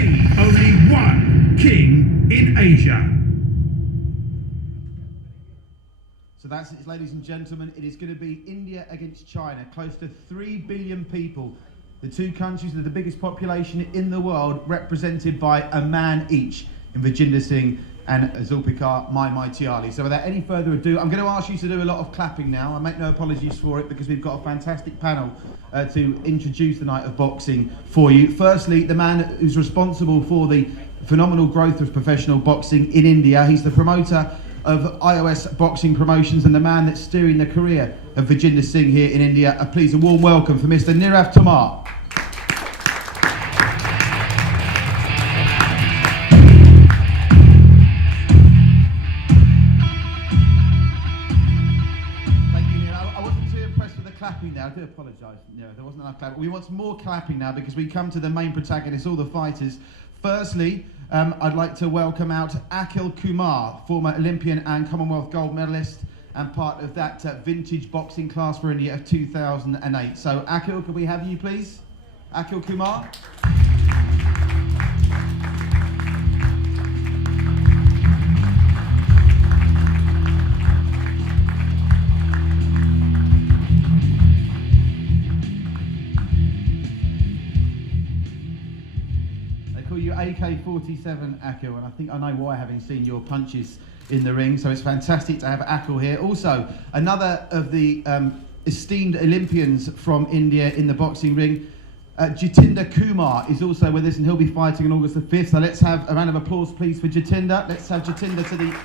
be only one king in Asia. So that's it, ladies and gentlemen. It is going to be India against China. Close to 3 billion people. The two countries with the biggest population in the world, represented by a man each in Vijender Singh and Zulpikar, Maimaitali. So without any further ado, I'm going to ask you to do a lot of clapping now. I make no apologies for it because we've got a fantastic panel to introduce the night of boxing for you. Firstly, the man who's responsible for the phenomenal growth of professional boxing in India. He's the promoter of iOS Boxing Promotions and the man that's steering the career of Vijender Singh here in India. Please, a warm welcome for Mr. Nirav Tomar. Clapping now. I do apologise. No, there wasn't enough clapping. We want some more clapping now because we come to the main protagonists, all the fighters. Firstly, I'd like to welcome out Akhil Kumar, former Olympian and Commonwealth gold medalist and part of that vintage boxing class for India of 2008. So Akhil, could we have you please? Akhil Kumar. Call you AK-47 Akhil, and I think I know why, having seen your punches in the ring, so it's fantastic to have Akhil here. Also, another of the esteemed Olympians from India in the boxing ring, Jitender Kumar is also with us, and he'll be fighting on August the 5th, so let's have a round of applause please for Jitender. Let's have Jitender to the stage.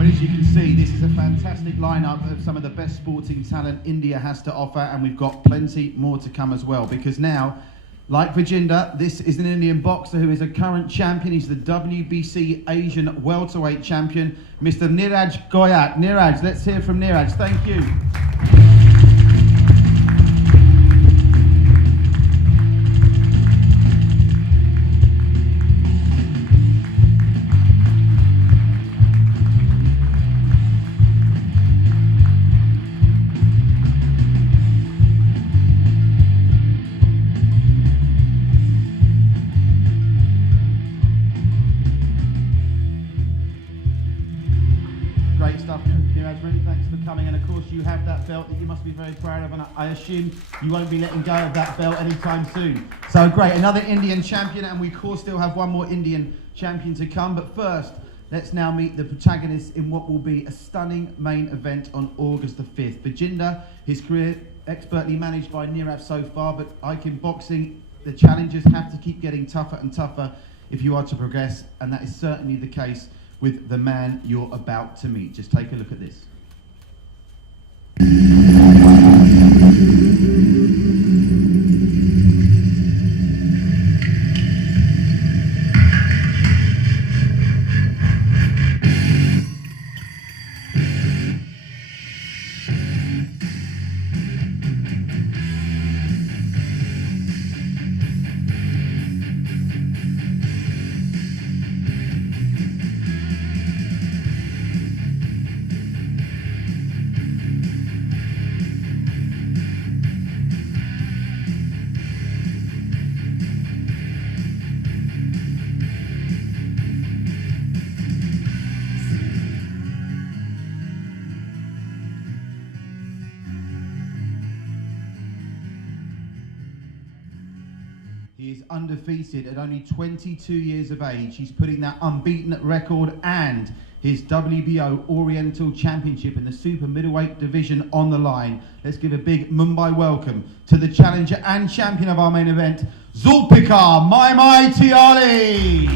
As you can see, this is a fantastic lineup of some of the best sporting talent India has to offer, and we've got plenty more to come as well, because now, like Vijender, this is an Indian boxer who is a current champion. He's the WBC Asian welterweight champion, Mr. Niraj Goyat. Niraj, let's hear from Niraj. Thank you. Great stuff, Niraj. Many thanks for coming. And of course, you have that belt that you must be very proud of, and I assume you won't be letting go of that belt anytime soon. So great, another Indian champion, and we of course still have one more Indian champion to come. But first, let's now meet the protagonists in what will be a stunning main event on August the 5th. Vijender, his career expertly managed by Nirav so far, but like in boxing, the challenges have to keep getting tougher and tougher if you are to progress, and that is certainly the case with the man you're about to meet. Just take a look at this. He is undefeated at only 22 years of age. He's putting that unbeaten record and his WBO Oriental Championship in the super middleweight division on the line. Let's give a big Mumbai welcome to the challenger and champion of our main event, Zulpikar Maimaitali.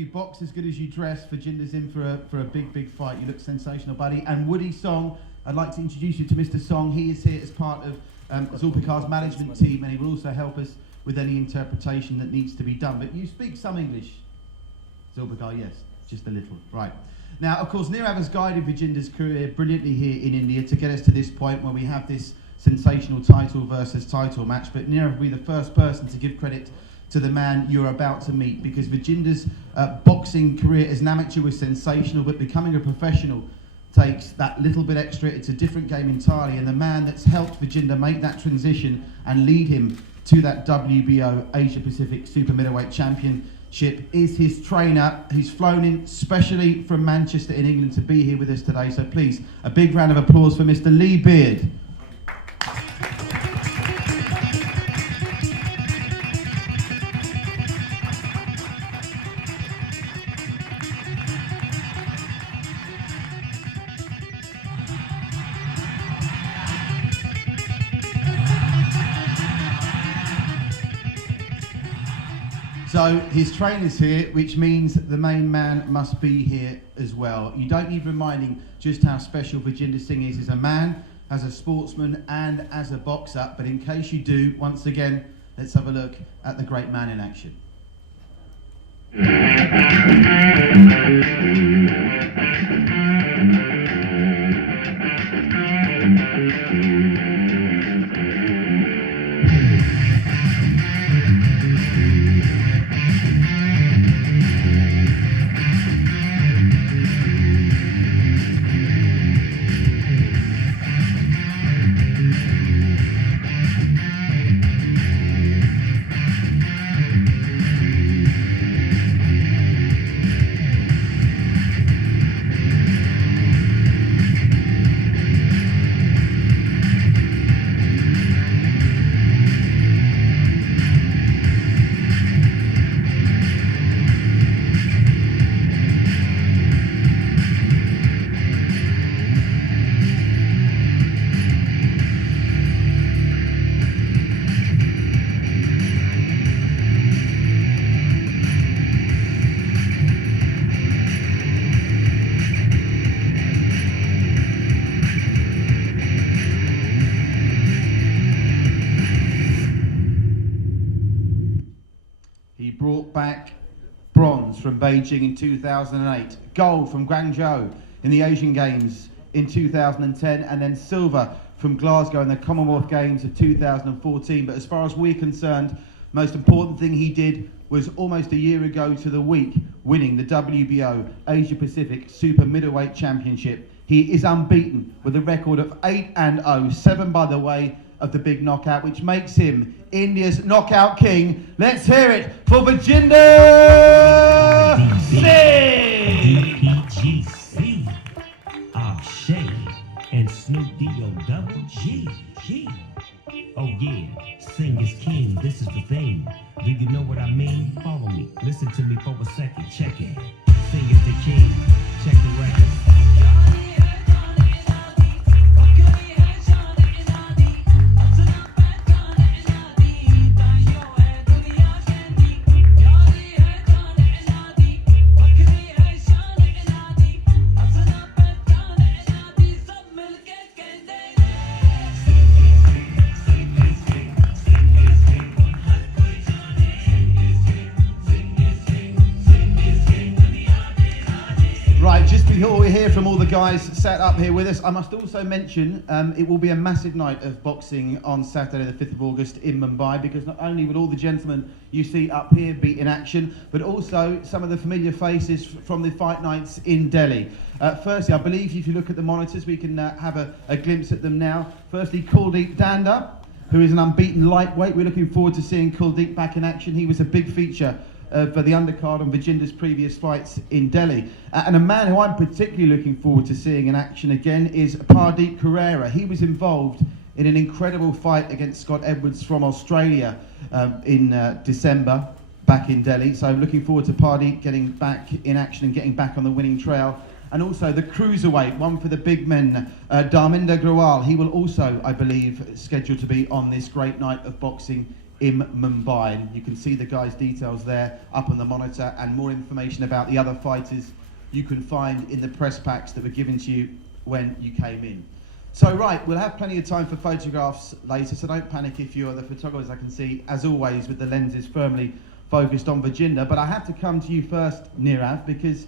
you box as good as you dress. Vijinder's in for a big fight. You look sensational, buddy. And Woody Song, I'd like to introduce you to Mr. Song. He is here as part of Zulpikar's management team, and he will also help us with any interpretation that needs to be done. But you speak some English, Zulpikar, yes, just a little. Right. Now, of course, Nirav has guided Vijender's career brilliantly here in India to get us to this point where we have this sensational title versus title match. But Nirav will be the first person to give credit to the man you're about to meet, because Vijender's boxing career as an amateur was sensational, but becoming a professional takes that little bit extra. It's a different game entirely, and the man that's helped Vijender make that transition and lead him to that WBO Asia Pacific Super Middleweight Championship is his trainer, who's flown in specially from Manchester in England to be here with us today. So please, a big round of applause for Mr. Lee Beard. So his trainer's here, which means the main man must be here as well. You don't need reminding just how special Vijender Singh is as a man, as a sportsman, and as a boxer. But in case you do, once again, let's have a look at the great man in action. He brought back bronze from Beijing in 2008, gold from Guangzhou in the Asian Games in 2010, and then silver from Glasgow in the Commonwealth Games of 2014. But as far as we're concerned, most important thing he did was almost a year ago to the week, winning the WBO Asia Pacific Super Middleweight Championship. He is unbeaten with a record of 8-0, 7 by the way of the big knockout, which makes him India's knockout king. Let's hear it for Vijender Singh! DPGC, Akhil, and Snoop D-O-double-G. Oh yeah, Singh is king, this is the thing. Do you know what I mean? Follow me, listen to me for a second, check it. Singh is the king, check the record. Before we hear from all the guys sat up here with us, I must also mention it will be a massive night of boxing on Saturday the 5th of August in Mumbai, because not only will all the gentlemen you see up here be in action, but also some of the familiar faces from the fight nights in Delhi. Firstly, I believe if you look at the monitors, we can have a glimpse at them now. Firstly, Kuldeep Danda, who is an unbeaten lightweight. We're looking forward to seeing Kuldeep back in action. He was a big feature for the undercard on Vijender's previous fights in Delhi. And a man who I'm particularly looking forward to seeing in action again is Pardeep Carrera. He was involved in an incredible fight against Scott Edwards from Australia in December back in Delhi. So looking forward to Pardeep getting back in action and getting back on the winning trail. And also the cruiserweight, one for the big men, Dharminder Grewal. He will also, I believe, scheduled to be on this great night of boxing in Mumbai. And you can see the guys' details there up on the monitor, and more information about the other fighters you can find in the press packs that were given to you when you came in. So right, we'll have plenty of time for photographs later, so don't panic if you're the photographers. I can see, as always, with the lenses firmly focused on Vijender. But I have to come to you first, Nirav, because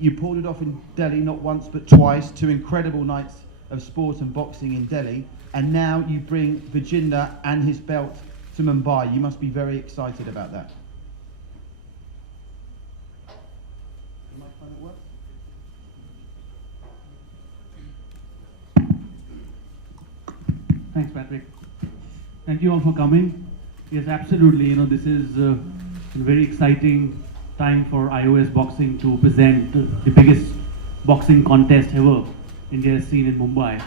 you pulled it off in Delhi not once but twice, 2 incredible nights of sport and boxing in Delhi, and now you bring Vijender and his belt to Mumbai. You must be very excited about that. Thanks, Patrick. Thank you all for coming. Yes, absolutely. You know, this is a very exciting time for iOS boxing to present the biggest boxing contest ever India has seen in Mumbai.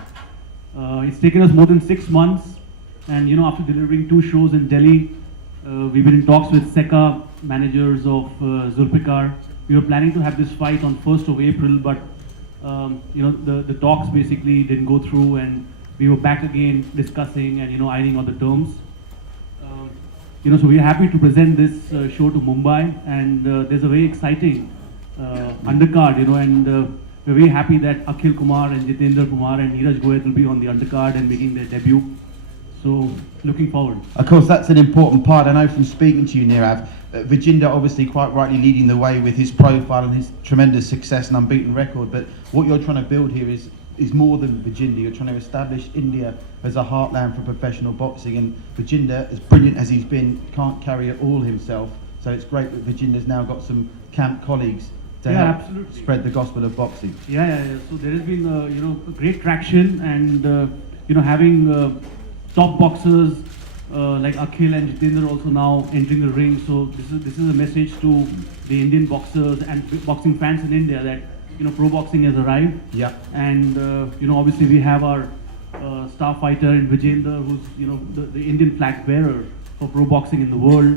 It's taken us more than 6 months, and you know, after delivering 2 shows in Delhi, we've been in talks with SECA managers of Zulpikar. We were planning to have this fight on 1st of April, but you know, the talks basically didn't go through, and we were back again discussing and, you know, ironing out the terms. You know, so we're happy to present this show to Mumbai, and there's a very exciting undercard, you know, and we're very happy that Akhil, Kumar and Jitender Kumar and Neeraj Goyal will be on the undercard and making their debut. So, looking forward. Of course, that's an important part. I know from speaking to you, Nirav, Vijender obviously quite rightly leading the way with his profile and his tremendous success and unbeaten record, but what you're trying to build here is more than Vijender. You're trying to establish India as a heartland for professional boxing, and Vijender, as brilliant as he's been, can't carry it all himself. So it's great that Vijender's now got some camp colleagues to help absolutely spread the gospel of boxing. Yeah. So there has been, you know, great traction, and you know, having top boxers like Akhil and Jitender also now entering the ring. So this is a message to the Indian boxers and boxing fans in India that, you know, pro boxing has arrived. Yeah. And you know, obviously we have our star fighter in Vijender, who's, you know, the Indian flag bearer for pro boxing in the world.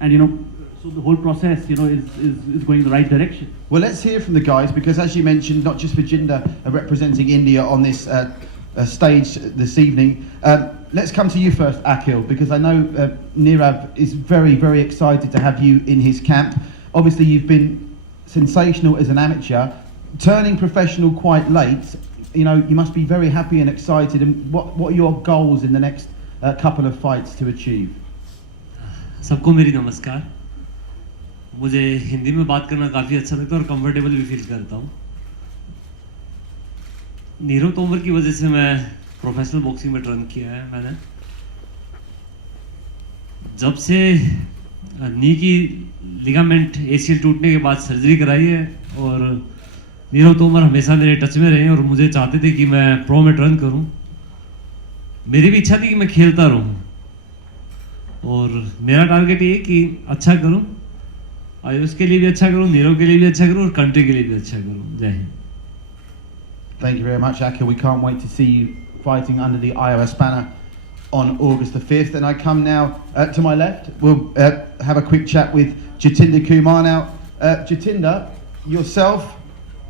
And you know, so the whole process, you know, is going in the right direction. Well, let's hear from the guys, because as you mentioned, not just Vijender representing India on this stage this evening. Let's come to you first, Akhil, because I know Nirav is very, very excited to have you in his camp. Obviously, you've been sensational as an amateur, turning professional quite late. You know, you must be very happy and excited. And what are your goals in the next couple of fights to achieve? सबको मेरी नमस्कार. मुझे हिंदी में बात करना काफ़ी अच्छा लगता है और कंफर्टेबल भी फील करता हूँ. नीरव तोमर की वजह से मैं प्रोफेशनल बॉक्सिंग में टर्न किया है. मैंने जब से नी की लिगामेंट एसीएल टूटने के बाद सर्जरी कराई है, और नीरव तोमर हमेशा मेरे टच में रहे और मुझे चाहते थे कि मैं प्रो में टर्न करूं. मेरी भी इच्छा थी कि मैं खेलता रहूं, और मेरा टारगेट ये कि अच्छा करूं, आयुष के लिए भी अच्छा करूं, नीरव के लिए भी अच्छा करूं और कंट्री के लिए भी अच्छा करूं. जय Hind. Thank you very much, Akhil. We can't wait to see you fighting under the iOS banner on August the 5th. And I come now to my left. We'll have a quick chat with Jitender Kumar now. Jitender, yourself,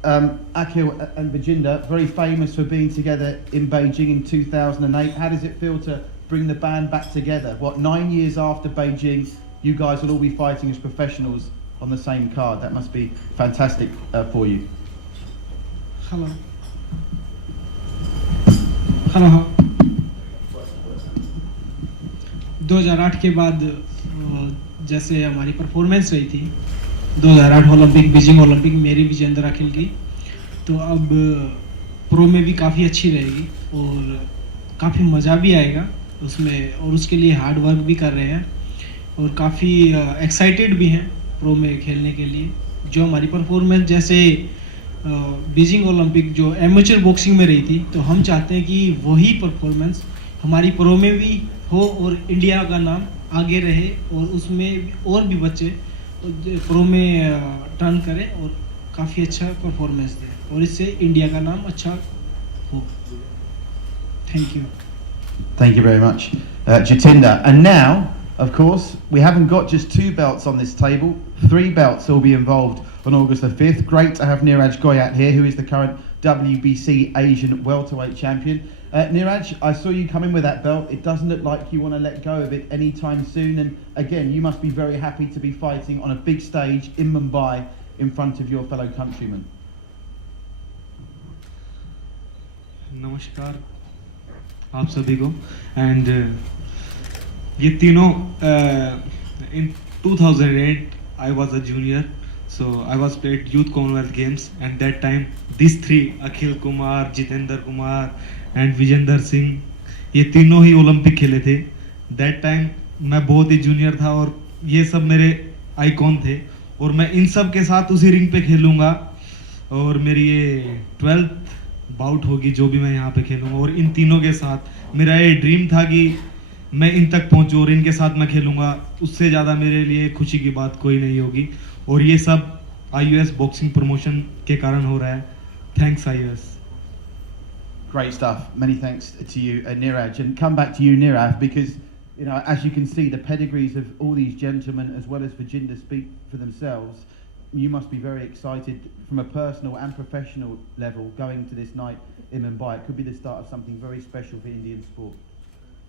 Akhil and Vijender, very famous for being together in Beijing in 2008. How does it feel to bring the band back together? 9 years after Beijing, you guys will all be fighting as professionals on the same card. That must be fantastic for you. Hello. 2008 के बाद जैसे हमारी performance रही थी 2008 Olympic, Beijing Olympic, मेरी विजेंद्र अखिल की, तो अब प्रो में भी काफ़ी अच्छी रहेगी और काफ़ी मज़ा भी आएगा उसमें, और उसके लिए हार्ड वर्क भी कर रहे हैं और काफ़ी एक्साइटेड भी हैं प्रो में खेलने के लिए. जो हमारी परफॉर्मेंस जैसे बीजिंग ओलंपिक जो एमेचर बॉक्सिंग में रही थी, तो हम चाहते हैं कि वही परफॉर्मेंस हमारी प्रो में भी हो और इंडिया का नाम आगे रहे और उसमें और भी बच्चे प्रो में टर्न करें और काफ़ी अच्छा परफॉर्मेंस दें और इससे इंडिया का नाम अच्छा हो. Thank you. Thank you very much, Jitender. And now, of course, we haven't got just 2 belts on this table. 3 belts will be involved on August the 5th. Great to have Neeraj Goyal here, who is the current WBC Asian welterweight champion. Niraj, I saw you come in with that belt. It doesn't look like you want to let go of it anytime soon. And again, you must be very happy to be fighting on a big stage in Mumbai in front of your fellow countrymen. नमस्कार आप सभी को and ये तीनों in 2008 I was a junior, so I was played youth Commonwealth games and that time these three Akhil, Kumar, Jitender Kumar and Vijender Singh ये तीनों ही Olympic खेले थे. That time मैं बहुत ही जूनियर था और ये सब मेरे आइकॉन थे और मैं इन सब के साथ उसी रिंग पे खेलूंगा और मेरी ये 12th बाउट होगी जो भी मैं यहाँ पे खेलूंगा और इन तीनों के साथ मेरा ये ड्रीम था कि मैं इन तक पहुंचूं और इनके साथ मैं खेलूंगा. उससे ज़्यादा मेरे लिए खुशी की बात कोई नहीं होगी और ये सब IUS बॉक्सिंग प्रमोशन के कारण हो रहा है. Thanks IUS. Great stuff. Many thanks to you, Niraj. And come back to you, Nirav, because you know, as you can see, the pedigrees of all these gentlemen, as well as Vijender, speak for themselves. You must be very excited from a personal and professional level going to this night in Mumbai. It could be the start of something very special for Indian sport.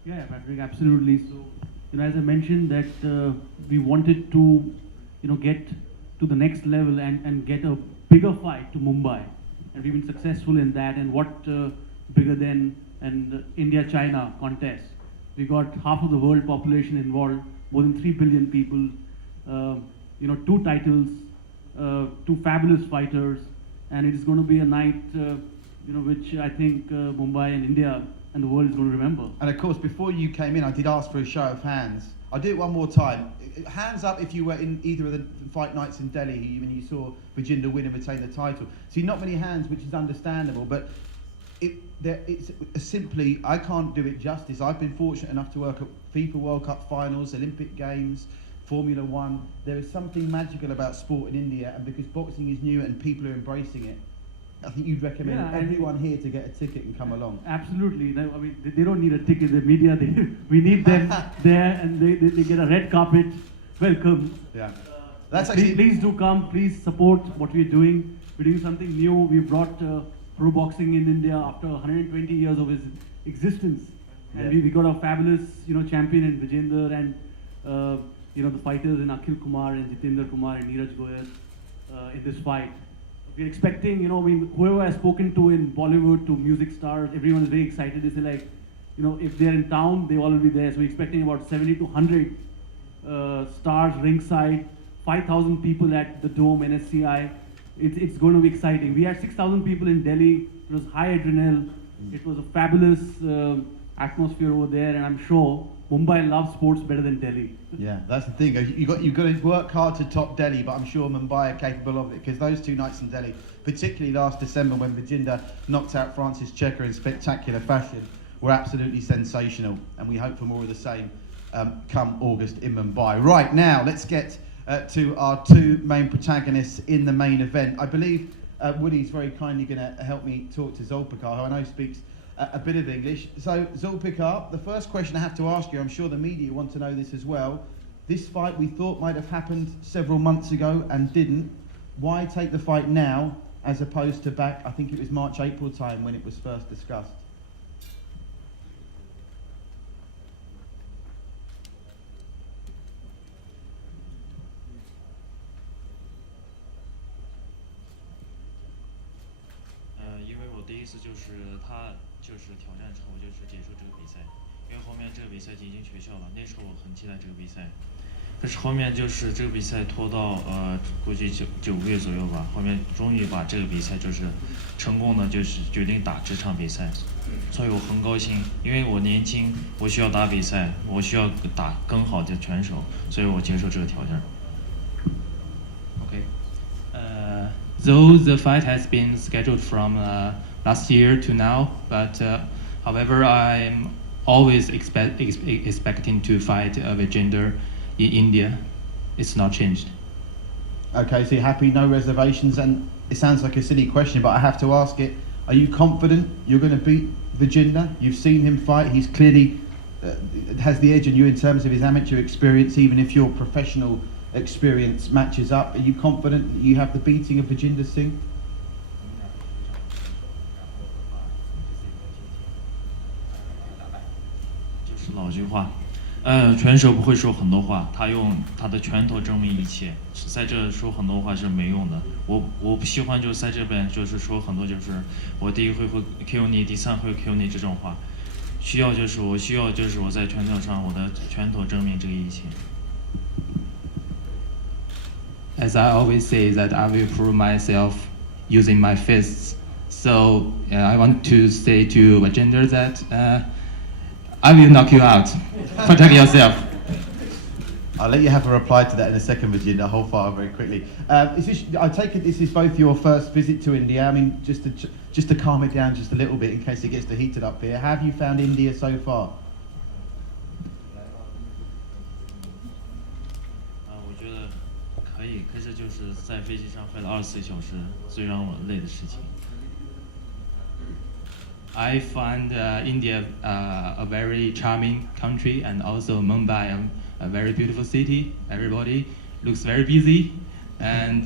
Yeah, Patrick, absolutely. So, you know, as I mentioned that we wanted to, you know, get to the next level and get a bigger fight to Mumbai. And we've been successful in that. And what bigger than an India-China contest? We got half of the world population involved, more than 3 billion people, you know, 2 titles, 2 fabulous fighters, and it is going to be a night, you know, which I think Mumbai and India and the world is going to remember. And of course, before you came in, I did ask for a show of hands. I'll do it one more time. Hands up if you were in either of the fight nights in Delhi when you saw Vijender win and retain the title. See, not many hands, which is understandable, but it's simply, I can't do it justice. I've been fortunate enough to work at FIFA World Cup finals, Olympic Games, Formula One. There is something magical about sport in India, and because boxing is new and people are embracing it, I think you'd recommend everyone here to get a ticket and come along. Absolutely. No, I mean, they don't need a ticket. The media, we need them there, and they get a red carpet welcome. Yeah. That's please do come. Please support what we're doing. We're doing something new. We brought pro boxing in India after 120 years of its existence, and we got a fabulous, you know, champion in Vijender, and you know, the fighters in Akhil Kumar and Jitender Kumar and Neeraj Goyal in this fight. We're expecting, you know, I mean, whoever I've spoken to in Bollywood, to music stars, everyone is very excited. They say, like, you know, if they're in town, they all will be there. So we're expecting about 70 to 100 stars ringside, 5,000 people at the Dome, NSCI. It's going to be exciting. We had 6,000 people in Delhi. It was high adrenaline. It was a fabulous atmosphere over there, and I'm sure Mumbai loves sports better than Delhi. Yeah, that's the thing. You've got to work hard to top Delhi, but I'm sure Mumbai are capable of it, because those 2 nights in Delhi, particularly last December when Vijender knocked out Francis Checker in spectacular fashion, were absolutely sensational, and we hope for more of the same come August in Mumbai. Right, now let's get to our 2 main protagonists in the main event. I believe Woody's very kindly going to help me talk to Zulpikar, who I know speaks a bit of English. So, Zulpikar, the first question I have to ask you, I'm sure the media want to know this as well. This fight we thought might have happened several months ago and didn't. Why take the fight now as opposed to back, I think it was March, April time when it was first discussed? Though the fight has been scheduled from last year to now, but however, I'm always expecting to fight Vijender in India. It's not changed. Okay, so you're happy, no reservations, and it sounds like a silly question, but I have to ask it. Are you confident you're going to beat Vijender? You've seen him fight. He's clearly has the edge on you in terms of his amateur experience, even if your professional experience matches up. Are you confident that you have the beating of Vijender Singh? 老句话，拳手不会说很多话，他用他的拳头证明一切。在这说很多话是没用的。我不喜欢就是在这边就是说很多就是我第一回会 KO 你，第三回 KO 你这种话。需要就是我在拳头上我的拳头证明这个一切。As I always say that I will prove myself using my fists. So I want to say to Vijender that I will knock you out. Protect yourself. I'll let you have a reply to that in a second, Vijender. I'll hold fire very quickly. I take it this is both your first visit to India. I mean, just to calm it down just a little bit in case it gets too heated up here. How have you found India so far? 我觉得可以，可是就是在飞机上飞了24小时，最让我累的事情。I find India a very charming country, and also Mumbai a very beautiful city. Everybody looks very busy, and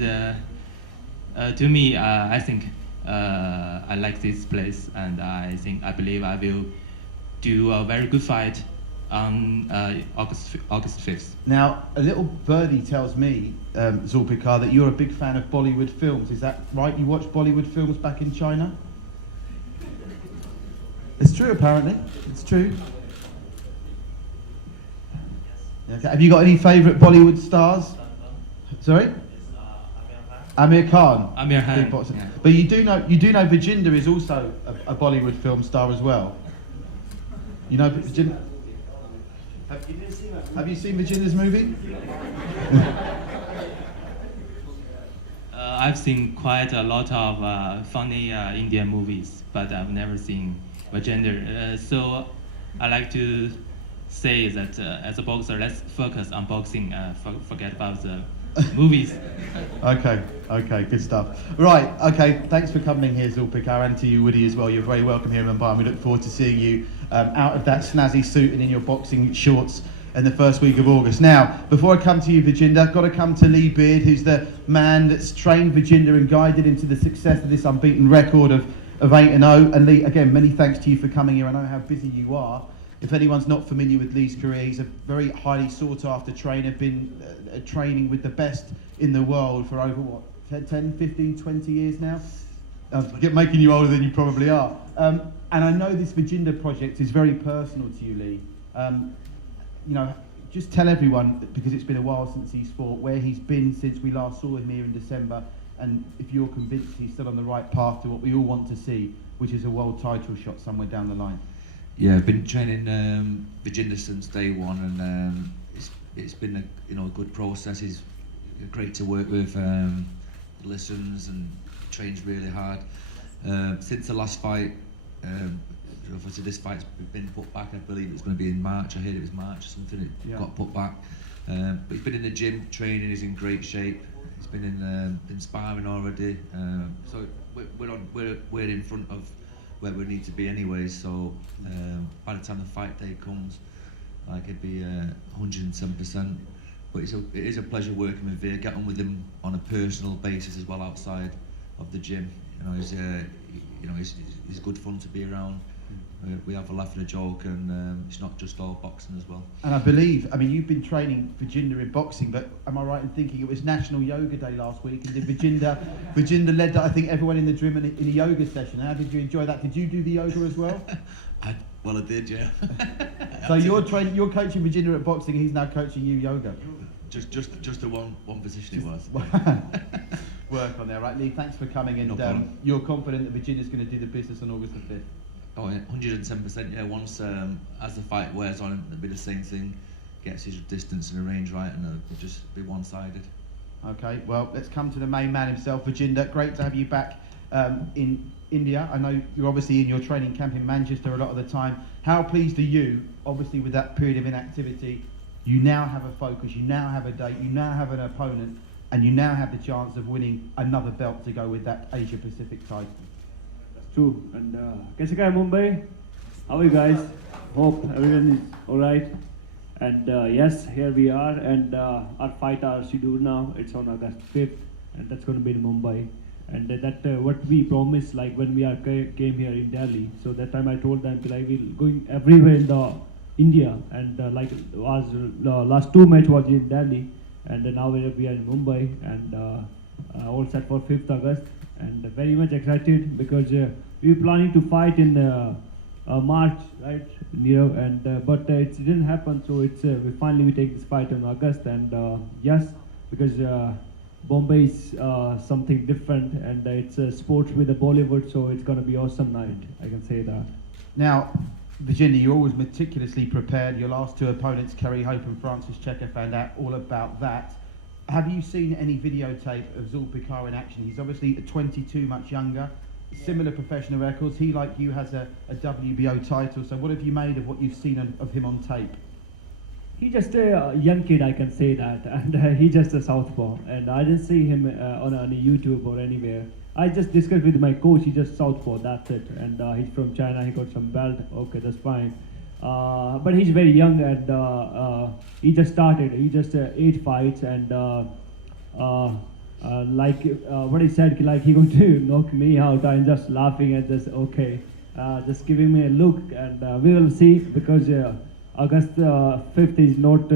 to me, I think I like this place, and I believe I will do a very good fight on August 5th. Now, a little birdie tells me, Zulpikar, that you're a big fan of Bollywood films. Is that right? You watch Bollywood films back in China? It's true, apparently. It's true. Okay. Have you got any favourite Bollywood stars? Sorry? Amir Khan. Amir Khan. Big boxer. Yeah. But you do know Vijender is also a Bollywood film star as well. You know Vijender. Have you seen Vijender's movie? I've seen quite a lot of funny Indian movies, but I've never seen Vijender. So I like to say that as a boxer, let's focus on boxing. Forget about the movies. Okay, good stuff. Right, okay, thanks for coming here, Zulpikar, and to you, Woody, as well. You're very welcome here in Mumbai, and we look forward to seeing you out of that snazzy suit and in your boxing shorts in the first week of August. Now, before I come to you, Vijender, I've got to come to Lee Beard, who's the man that's trained Vijender and guided him to the success of this unbeaten record of 8-0. And Lee, again, many thanks to you for coming here. I know how busy you are. If anyone's not familiar with Lee's career, he's a very highly sought-after trainer, been training with the best in the world for over, 10, 15, 20 years now? Making you older than you probably are. And I know this Vijender project is very personal to you, Lee. You know, just tell everyone, because it's been a while since he's fought, where he's been since we last saw him here in December, and if you're convinced he's still on the right path to what we all want to see, which is a world title shot somewhere down the line. Yeah, I've been training Vijender since day one, and it's been a good process. He's great to work with, listens and trains really hard. Since the last fight, obviously this fight's been put back. I believe it was going to be in March. I heard it was March or something. It got put back. But he's been in the gym training. He's in great shape. He's been in sparring already. So we're in front of where we need to be anyway. So by the time the fight day comes, like it'd be 110%. But it is a pleasure working with Veer. Get on with him on a personal basis as well outside of the gym. He's good fun to be around. We have a laugh and a joke, and it's not just all boxing as well. And I believe, you've been training Vijender in boxing, but am I right in thinking it was National Yoga Day last week, and did Vijender led, I think, everyone in the gym in a yoga session? How did you enjoy that? Did you do the yoga as well? I did, yeah. So you're coaching Vijender at boxing, he's now coaching you yoga? Just the one position it was. Work on there, right, Lee? Thanks for coming, and you're confident that Vijender's going to do the business on August the 5th? Oh, 110%, yeah. Once as the fight wears on, it'll be the same thing. Gets his distance and the range right, and it'll just be one-sided. Okay, well, let's come to the main man himself, Vijender. Great to have you back in India. I know you're obviously in your training camp in Manchester a lot of the time. How pleased are you, obviously with that period of inactivity? You now have a focus, you now have a date, you now have an opponent, and you now have the chance of winning another belt to go with that Asia Pacific title. True. And kaise ka hai Mumbai? How are you guys? Hope everyone is alright. And yes, here we are, and our fight, our schedule now, it's on August 5th, and that's going to be in Mumbai. And that what we promised, like when we came here in Delhi. So that time I told them that I will going everywhere in the India, and like was last two match was in Delhi, and now we are in Mumbai, and all set for 5th August, and very much excited because we were planning to fight in March, right, and but it didn't happen, so it's we take this fight in August, and yes, because Bombay is something different, and it's sports with the Bollywood, so it's gonna be awesome night, I can say that. Now, Vijender, you're always meticulously prepared. Your last two opponents, Kerry Hope and Francis Checker, found out all about that. Have you seen any videotape of Zulpikar in action? He's obviously 22, much younger, similar professional records. He, like you, has a WBO title. So what have you made of what you've seen of him on tape? He's just a young kid, I can say that, and he's just a southpaw, and I didn't see him on YouTube or anywhere. I just discussed with my coach, he's just southpaw, that's it, and he's from China, he got some belt, okay, that's fine. But he's very young, and he just started, he just 8 fights, and like what he said, like he going to knock me out, I'm just laughing and just, okay, just giving me a look, and we will see, because August 5th is not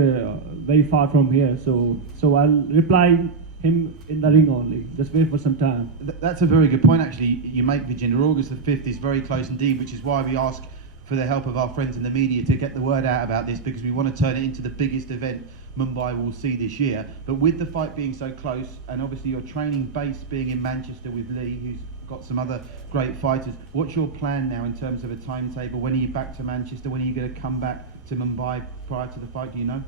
very far from here, so I'll reply him in the ring only. Just wait for some time. That's a very good point, actually. You make, Vijender. August the 5th is very close indeed, which is why we ask for the help of our friends in the media to get the word out about this, because we want to turn it into the biggest event Mumbai will see this year. But with the fight being so close, and obviously your training base being in Manchester with Lee, who's got some other great fighters, what's your plan now in terms of a timetable? When are you back to Manchester? When are you going to come back to Mumbai prior to the fight? Do you know?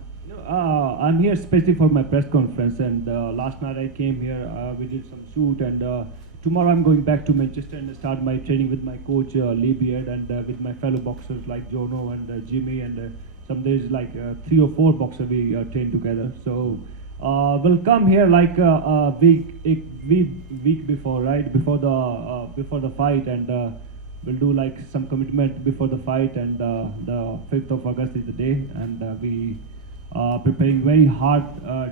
I'm here especially for my press conference, and last night I came here, we did some shoot, and tomorrow I'm going back to Manchester and start my training with my coach Lee Beard, and with my fellow boxers like Jono and Jimmy, and some days like 3 or 4 boxers we train together. So we'll come here like a week before, right, before the fight, and we'll do like some commitment before the fight, and the 5th of August is the day, and we preparing very hard,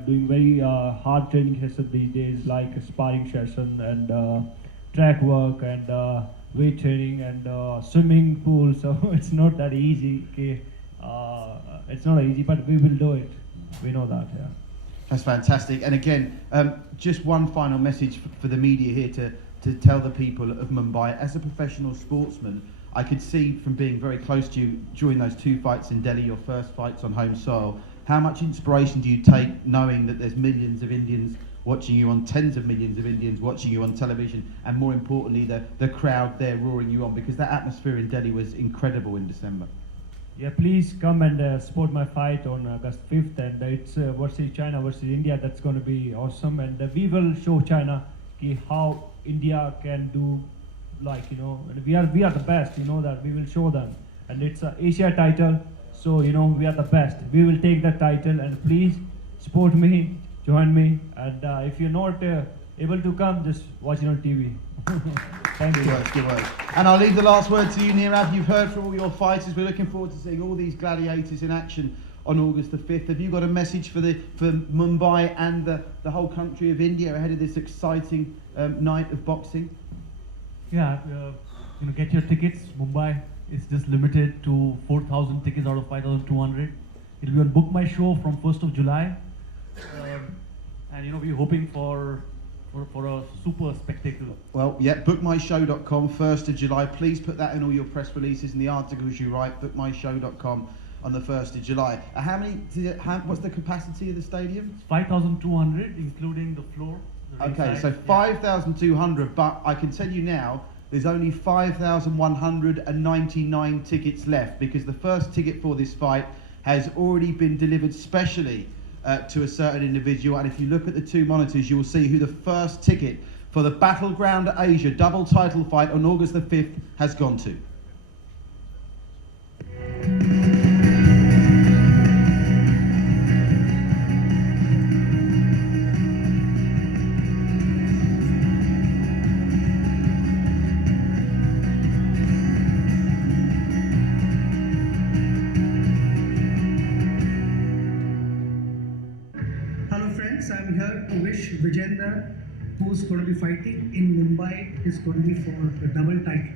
doing very hard training sessions these days, like a sparring session and track work and weight training and swimming pool. So it's not that easy. Okay, it's not easy, but we will do it. We know that. Yeah. That's fantastic. And again, just one final message for the media here to tell the people of Mumbai. As a professional sportsman, I could see from being very close to you during those 2 fights in Delhi, your first fights on home soil, how much inspiration do you take knowing that there's millions of Indians watching you on, tens of millions of Indians watching you on television, and more importantly, the crowd there roaring you on, because that atmosphere in Delhi was incredible in December. Yeah, please come and support my fight on August 5th, and it's versus China versus India. That's going to be awesome, and we will show China how India can do, like, you know, we are the best, you know, that we will show them, and it's an Asia title, so you know we are the best. We will take the title, and please support me, join me, and if you're not able to come, just watch it on TV. Thank you. Good words. And I'll leave the last word to you, Nirav. You've heard from all your fighters. We're looking forward to seeing all these gladiators in action on August the 5th. Have you got a message for Mumbai and the whole country of India ahead of this exciting night of boxing? Yeah, you know, get your tickets. Mumbai is just limited to 4,000 tickets out of 5,200. It'll be on Book My Show from 1st of July. And you know, we're hoping for a super spectacle. Well, yeah, bookmyshow.com, 1st of July. Please put that in all your press releases and the articles you write, bookmyshow.com on the 1st of July. What's the capacity of the stadium? 5,200, including the floor. Okay, so 5,200, but I can tell you now, there's only 5,199 tickets left, because the first ticket for this fight has already been delivered specially to a certain individual, and if you look at the 2 monitors, you will see who the first ticket for the Battleground Asia double title fight on August the 5th has gone to. I'm here to wish Vijender, who's going to be fighting in Mumbai, is going to be for the double title.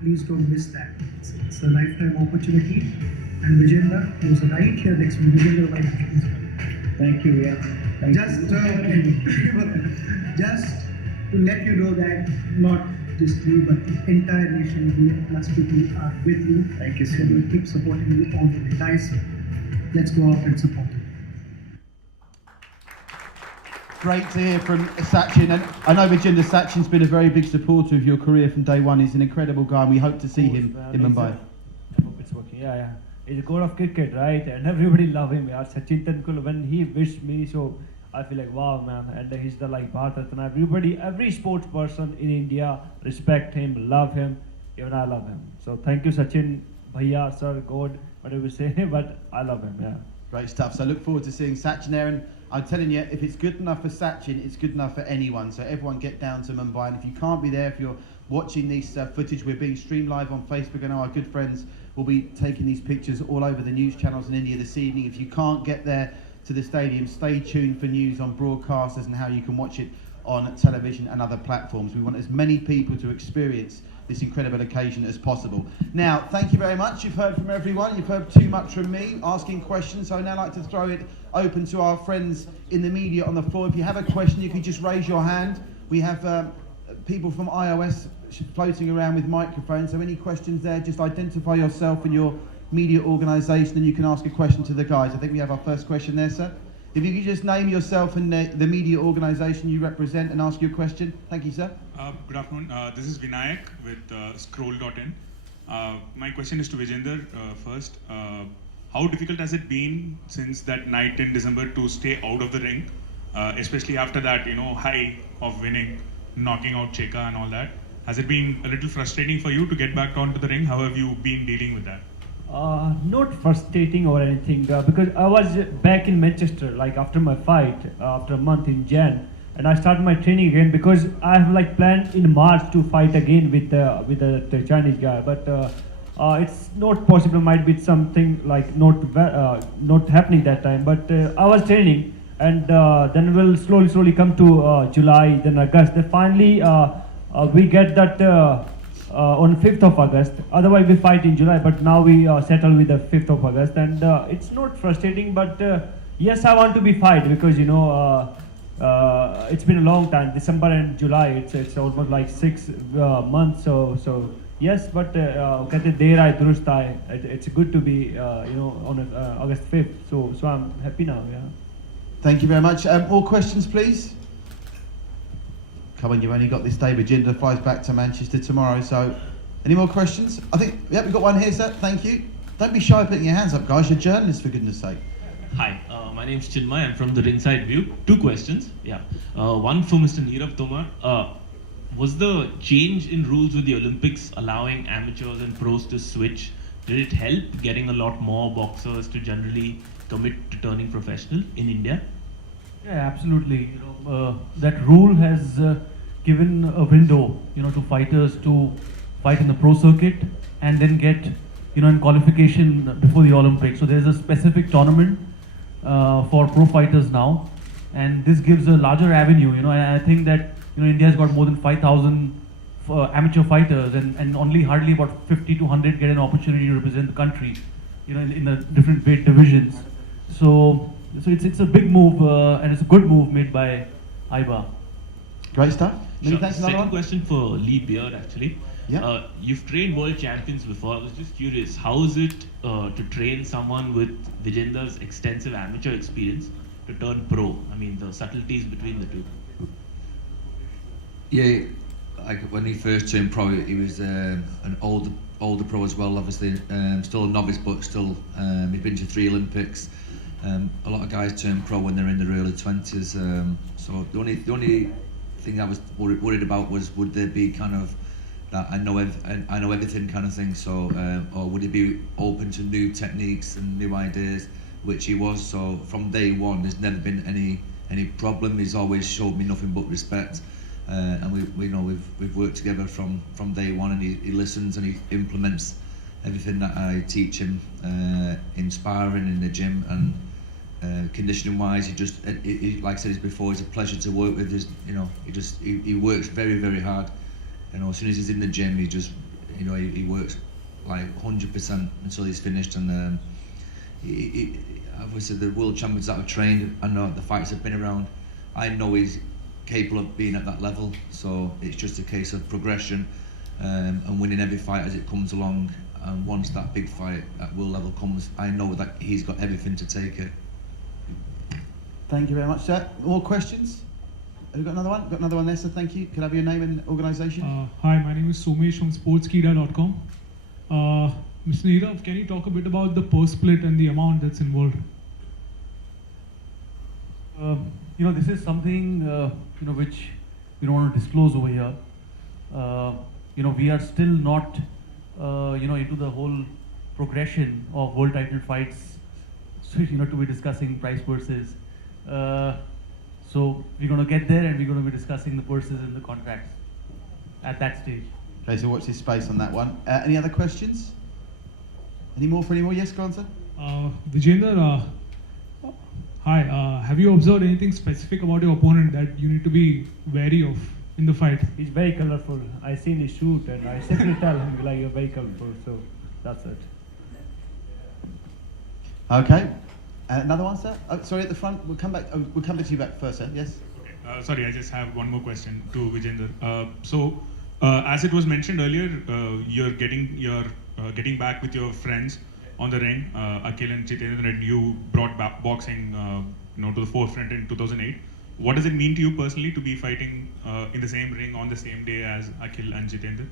Please don't miss that. It's a lifetime opportunity. and Vijender, who's right here next to me. Vijender, Thank you, yeah. just to let you know that not just you, but the entire nation, plus people are with you. Thank you so And much. we'll keep supporting you all the way. Guys, let's go out and support him. Great to hear from Sachin, and I know Vijender Sachin's been a very big supporter of your career from day one. He's an incredible guy, and we hope to see him in Mumbai. I hope it's working. Yeah. He's a god of cricket, right? And everybody love him. Yeah. Sachin Tendulkar, when he wished me, so I feel like wow, man. And he's the like Bharat Ratna. Everybody, every sports person in India respect him, love him. Even I love him. So thank you, Sachin, Bhaiya, sir, God, whatever you say. But I love him. Yeah. Great stuff. So I look forward to seeing Sachin there, and I'm telling you, if it's good enough for Sachin, it's good enough for anyone. So everyone get down to Mumbai, and if you can't be there, if you're watching this footage, we're being streamed live on Facebook. I know our good friends will be taking these pictures all over the news channels in India this evening. If you can't get there to the stadium, stay tuned for news on broadcasters and how you can watch it on television and other platforms. We want as many people to experience this incredible occasion as possible. Now, thank you very much. You've heard from everyone. You've heard too much from me asking questions. So I'd now like to throw it open to our friends in the media on the floor. If you have a question, you can just raise your hand. We have people from iOS floating around with microphones. So any questions there, just identify yourself and your media organisation and you can ask a question to the guys. I think we have our first question there, sir. If you could just name yourself and the media organisation you represent and ask your question. Thank you, sir. Good afternoon. This is Vinayak with Scroll.in. My question is to Vijender first. How difficult has it been since that night in December to stay out of the ring, especially after that, high of winning, knocking out Cheka and all that? Has it been a little frustrating for you to get back onto the ring? How have you been dealing with that? Not frustrating or anything, because I was back in Manchester, like after my fight, after a month in Jan, and I started my training again because I have like planned in March to fight again with the Chinese guy, but it's not possible. Might be something like not happening that time. But I was training, and then we'll slowly come to July, then August. Then finally we get that. On 5th of August. Otherwise, we fight in July, but now we settle with the 5th of August, and it's not frustrating. But yes, I want to be fight because it's been a long time. December and July, it's almost like 6 months. So yes, but it's good to be on August 5th. So I'm happy now. Yeah. Thank you very much. More questions, please. Come on, you've only got this day. Vijender flies back to Manchester tomorrow. So, any more questions? I think, yeah, we've got one here, sir. Thank you. Don't be shy putting your hands up, guys. You're journalists, for goodness sake. Hi, my name's Chinmay. I'm from the Ringside View. 2 questions. Yeah. One for Mr. Nirav Tomar. Was the change in rules with the Olympics allowing amateurs and pros to switch, did it help getting a lot more boxers to generally commit to turning professional in India? Yeah, absolutely. That rule has given a window, to fighters to fight in the pro circuit and then get, in qualification before the Olympics. So there's a specific tournament for pro fighters now, and this gives a larger avenue. I think that India's got more than 5,000 amateur fighters, and only hardly about 50 to 100 get an opportunity to represent the country, in the different weight divisions. So it's a big move, and it's a good move made by IBA. Great stuff. Sure. Second question for Lee Beard, actually. Yeah. You've trained world champions before. I was just curious, how is it to train someone with Vijender's extensive amateur experience to turn pro? I mean, the subtleties between the two. Yeah, like when he first turned pro, he was an older pro as well. Obviously, still a novice, but still he'd been to 3 Olympics. A lot of guys turn pro when they're in their early 20s. So the only thing I was worried about was, would there be kind of that I know everything kind of thing. So or would he be open to new techniques and new ideas, which he was. So from day one, there's never been any problem. He's always showed me nothing but respect. And we've worked together from day one, and he listens and he implements everything that I teach him in sparring, in the gym, and conditioning wise. He like I said before, he's a pleasure to work with. He works very, very hard. As soon as he's in the gym, he works like 100% until he's finished, and obviously the world champions that have trained, I know the fights have been around. I know he's capable of being at that level, so it's just a case of progression and winning every fight as it comes along. And once that big fight at world level comes, I know that he's got everything to take it. Thank you very much, sir. More questions? Have you got another one? Got another one there, sir. Thank you. Can I have your name and organisation? Hi, my name is Somesh from sportskida.com. Mr. Nirav, can you talk a bit about the purse split and the amount that's involved? This is something which we don't want to disclose over here. We are still not into the whole progression of world title fights, so, to be discussing price purses. So we're going to get there, and we're going to be discussing the purses and the contracts at that stage. Okay, so watch this space on that one. Any other questions? Any more? Yes, go on, sir. Vijender, hi. Have you observed anything specific about your opponent that you need to be wary of in the fight? He's very colorful. I seen his shoot, and I simply tell him like you're very colorful. So that's it. Okay. Another one, sir? Oh, sorry, at the front. We'll come back. We'll come to you back first, sir. Yes. Okay. Sorry, I just have one more question to Vijender. As it was mentioned earlier, you're getting back with your friends on the ring, Akhil and Jitender, and you brought boxing, to the forefront in 2008. What does it mean to you personally to be fighting in the same ring on the same day as Akhil and Jitender?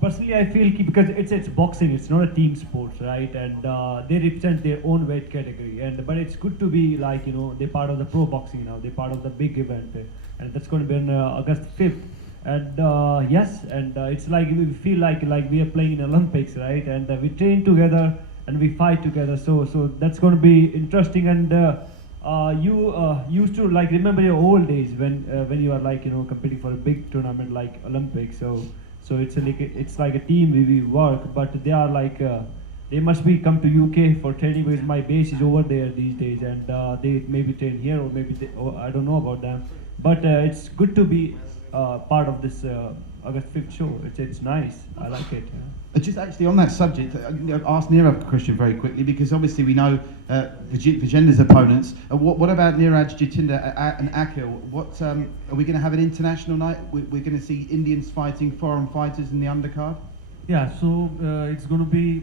Personally, I feel because it's boxing, it's not a team sport, right? And they represent their own weight category. But it's good to be like they're part of the pro boxing now. They're part of the big event, and that's going to be on August 5th. And yes, and it's like we feel like we are playing in Olympics, right? And we train together and we fight together. So that's going to be interesting. And you used to remember your old days when you are competing for a big tournament like Olympics. So it's like a team we work, but they are they must be come to UK for training because my base is over there these days, and they maybe train here or maybe I don't know about them. But it's good to be part of this August 5th show. It's nice. I like it. Just actually on that subject, ask Nirav a question very quickly, because obviously we know Vijender's opponents. What about Niraj, Jitender and Akhil? What are we going to have an international night? We're going to see Indians fighting foreign fighters in the undercard? Yeah, so it's going to be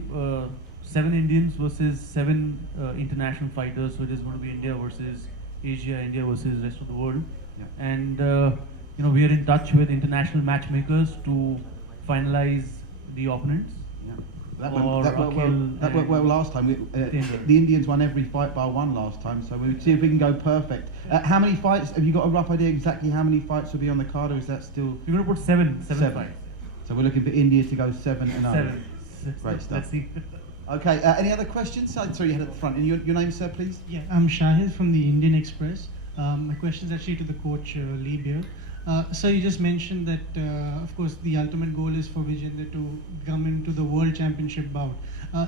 7 Indians versus 7 international fighters. So it is going to be India versus Asia, India versus rest of the world. Yeah. And we are in touch with international matchmakers to finalize the opponents. Yeah. That went well last time. The Indians won every fight bar one last time, so we'll see if we can go perfect. How many fights? Have you got a rough idea exactly how many fights will be on the card, or is that still? We're going to put seven fights. So we're looking for India to go 7-0. 7. Great stuff. Let's see. Okay. Any other questions? Sorry, you had at the front. And your name, sir, please. Yeah, I'm Shahid from the Indian Express. My question is actually to the coach, Lee Beer. So you just mentioned that, of course, the ultimate goal is for Vijender to come into the World Championship bout.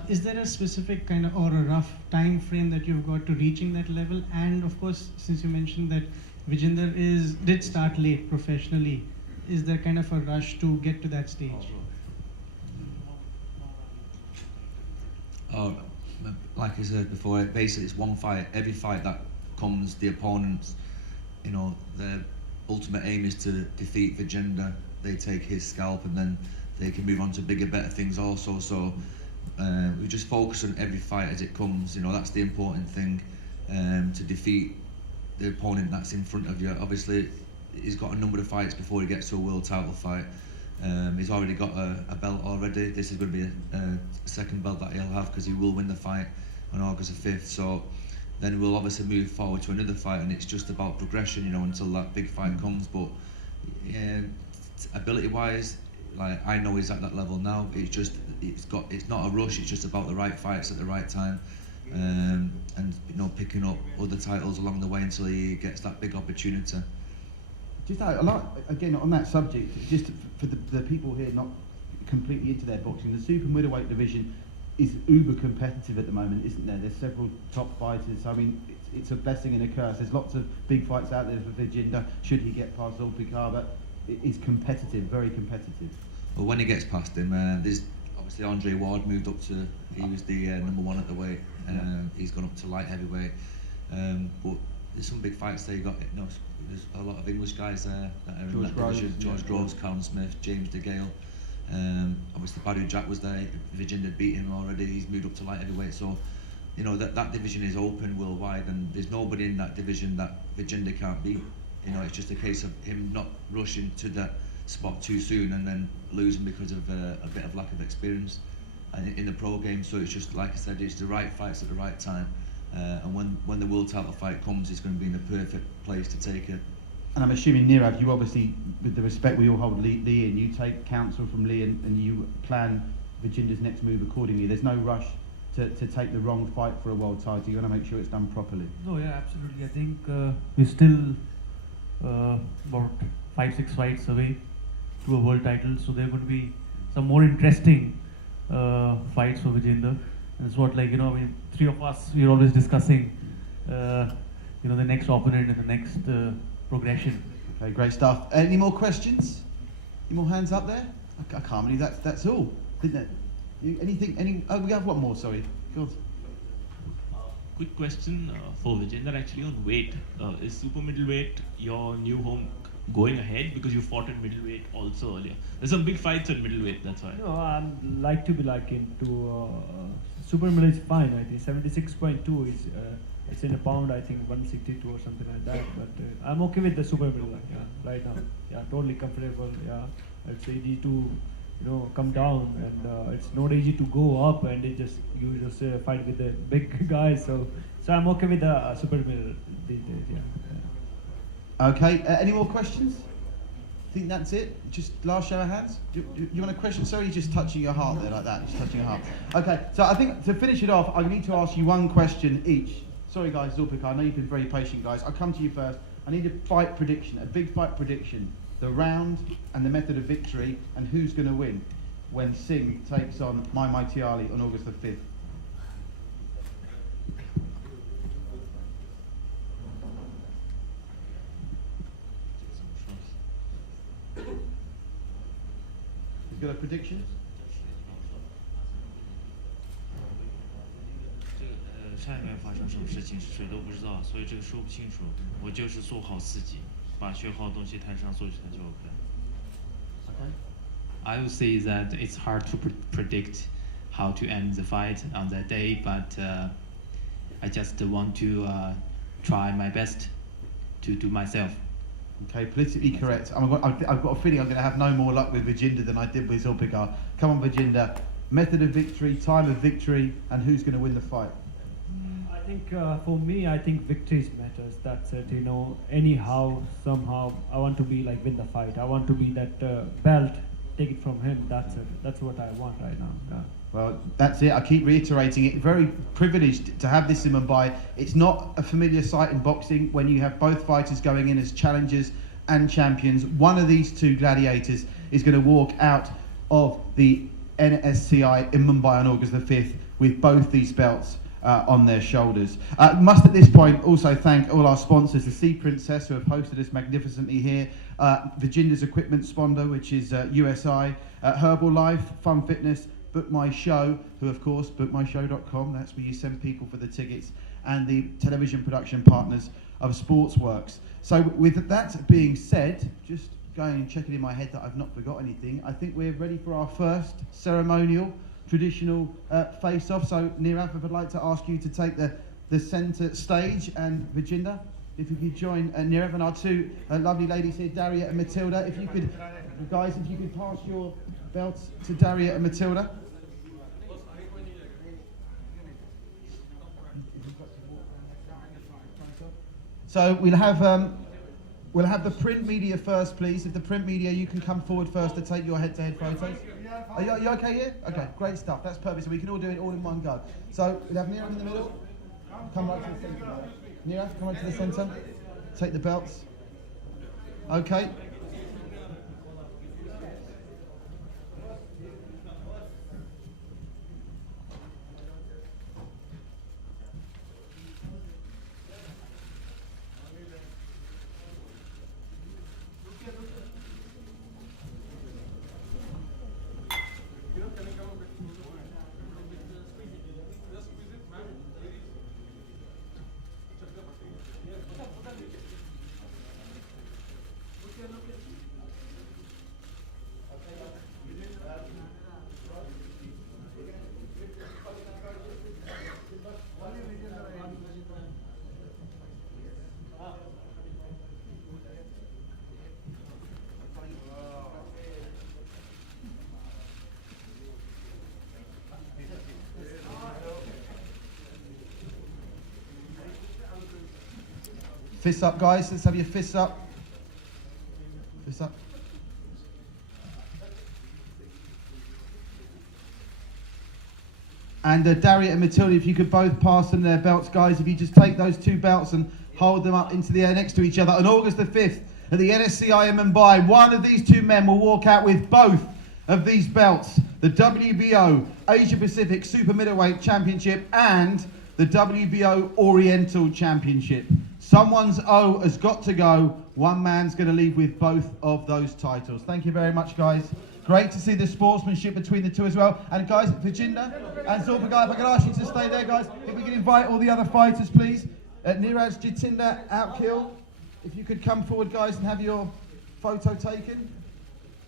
Is there a specific kind of or a rough time frame that you've got to reaching that level? And of course, since you mentioned that Vijender did start late professionally, is there kind of a rush to get to that stage? Like I said before, basically it's one fight. Every fight that comes, the opponents, their ultimate aim is to defeat Vijender. They take his scalp, and then they can move on to bigger, better things also. So we just focus on every fight as it comes. That's the important thing, to defeat the opponent that's in front of you. Obviously, he's got a number of fights before he gets to a world title fight. He's already got a belt already. This is going to be a second belt that he'll have, because he will win the fight on August the 5th. So then we'll obviously move forward to another fight, and it's just about progression, until that big fight comes. But ability-wise, I know he's at that level now. It's not a rush. It's just about the right fights at the right time, and picking up other titles along the way until he gets that big opportunity. Just again on that subject, just for the people here not completely into their boxing, the super middleweight division is uber competitive at the moment, isn't there? There's several top fighters. I mean, it's a blessing and a curse. There's lots of big fights out there for Vijender, should he get past Zulpikar, but it is competitive, very competitive. Well, when he gets past him, there's obviously Andre Ward moved up to, he was the number one at the weight. He's gone up to light heavyweight. But there's some big fights there. You got, you know, there's a lot of English guys there that are in that division. George Groves, Callum Smith, James DeGale. Obviously Badu Jack was there. Vijender beat him already. He's moved up to light heavyweight. So, you know, that division is open worldwide, and there's nobody in that division that Vijender can't beat. You know, it's just a case of him not rushing to that spot too soon and then losing because of a bit of lack of experience in the pro game. So it's just, like I said, it's the right fights at the right time. And when the world title fight comes, it's going to be in the perfect place to take it. And I'm assuming, Nirav, you obviously, with the respect we all hold Lee in, you take counsel from Lee and you plan Vijender's next move accordingly. There's no rush to take the wrong fight for a world title. You're going to make sure it's done properly. No, yeah, absolutely. I think we're still about 5-6 fights away to a world title, so there are going to be some more interesting fights for Vijender. And it's what, like, you know, I mean, three of us, we're always discussing, you know, the next opponent and the next progression. Okay, great stuff. Any more questions? Any more hands up there? I can't believe that's all. Didn't it? Oh, we have one more, sorry. Go on. Quick question for Vijender actually on weight. Is super middleweight your new home going ahead, because you fought in middleweight also earlier? There's some big fights at middleweight, that's why. No, I'd like to be like into super middle is fine. I think 76.2 is it's in a pound. I think 162 or something like that. But I'm okay with the super middle. Yeah, right now. Yeah, totally comfortable. Yeah, it's easy to, you know, come down, and it's not easy to go up, and you just fight with the big guys. So I'm okay with the super middle these days. Yeah. Okay, any more questions? I think that's it. Just last show of hands. Do you want a question? Sorry, you're just touching your heart there like that. Just touching your heart. Okay, so I think to finish it off, I need to ask you one question each. Sorry guys, Zulpikar, I know you've been very patient, guys. I'll come to you first. I need a fight prediction, a big fight prediction. The round and the method of victory, and who's going to win when Singh takes on Maimaitali on August the 5th. You got a prediction? 下一面发生什么事情是谁都不知道，所以这个说不清楚。我就是做好自己，把学好的东西台上做起来就 OK。 I would say that it's hard to predict how to end the fight on that day, but I just want to try my best to do myself. Okay, politically correct. I've got a feeling I'm going to have no more luck with Vijender than I did with Zulpikar. Come on, Vijender. Method of victory, time of victory, and who's going to win the fight? I think for me, I think victories matters. That's it. You know, anyhow, somehow, I want to be like win the fight. I want to be that belt, take it from him. That's it. That's what I want right now. Yeah. Well, that's it. I keep reiterating it. Very privileged to have this in Mumbai. It's not a familiar sight in boxing when you have both fighters going in as challengers and champions. One of these two gladiators is going to walk out of the NSCI in Mumbai on August the 5th with both these belts on their shoulders. Must at this point also thank all our sponsors, the Sea Princess, who have hosted us magnificently here, Vijender's equipment sponsor, which is USI, Herbal Life, Fun Fitness, Book My Show, who of course, bookmyshow.com, that's where you send people for the tickets, and the television production partners of Sportsworks. So with that being said, just going and checking in my head that I've not forgot anything, I think we're ready for our first ceremonial traditional face-off. So Nirav, if I'd like to ask you to take the centre stage, and Vijender, if you could join Nirav and our two lovely ladies here, Daria and Matilda. If you could, guys, if you could pass your belts to Daria and Matilda. So we'll have the print media first, please. If the print media, you can come forward first to take your head-to-head photos. Are you okay here? Okay, great stuff. That's perfect. So we can all do it all in one go. So we'll have Nirav in the middle. Come right to the centre. Nirav, come right to the centre. Take the belts. Okay. Fists up, guys. Let's have your fists up. Fists up. And Daria and Matilda, if you could both pass them their belts, guys. If you just take those two belts and hold them up into the air next to each other. On August the 5th at the NSCI in Mumbai, one of these two men will walk out with both of these belts. The WBO Asia Pacific Super Middleweight Championship and the WBO Oriental Championship. Someone's O has got to go. One man's going to leave with both of those titles. Thank you very much, guys. Great to see the sportsmanship between the two as well. And guys, Vijender and Zulpikar, if I could ask you to stay there, guys. If we could invite all the other fighters, please. Niraj, Jitender, Akhil, if you could come forward, guys, and have your photo taken.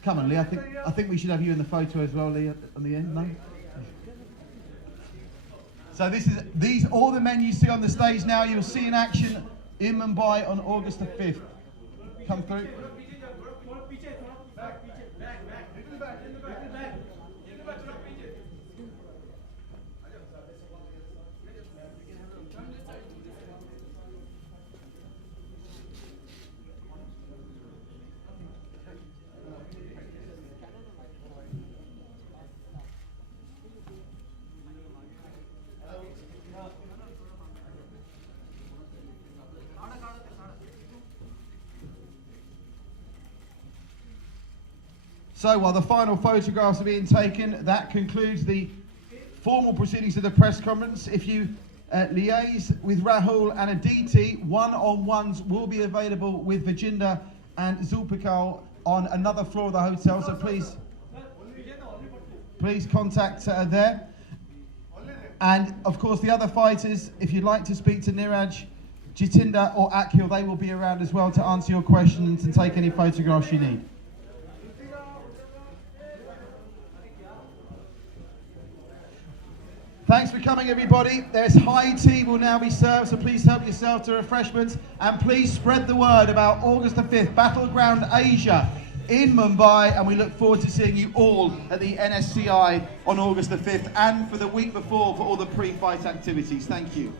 Come on, Lee. I think we should have you in the photo as well, Lee, on the end. No? So these all the men you see on the stage now. You'll see in action in Mumbai on August the 5th. Come through. So while the final photographs are being taken, that concludes the formal proceedings of the press conference. If you liaise with Rahul and Aditi, one-on-ones will be available with Vijender and Zulpikar on another floor of the hotel, so please contact there. And of course the other fighters, if you'd like to speak to Niraj, Jitender or Akhil, they will be around as well to answer your questions and take any photographs you need. Thanks for coming, everybody. There's high tea will now be served, so please help yourself to refreshments and please spread the word about August the 5th, Battleground Asia in Mumbai, and we look forward to seeing you all at the NSCI on August the 5th and for the week before for all the pre-fight activities. Thank you.